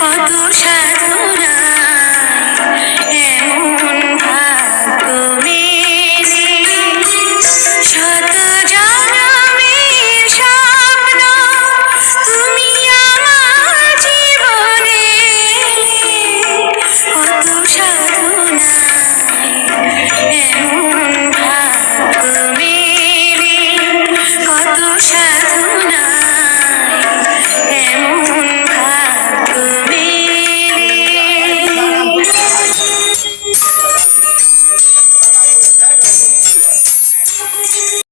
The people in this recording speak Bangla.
কত সাধু Yeah.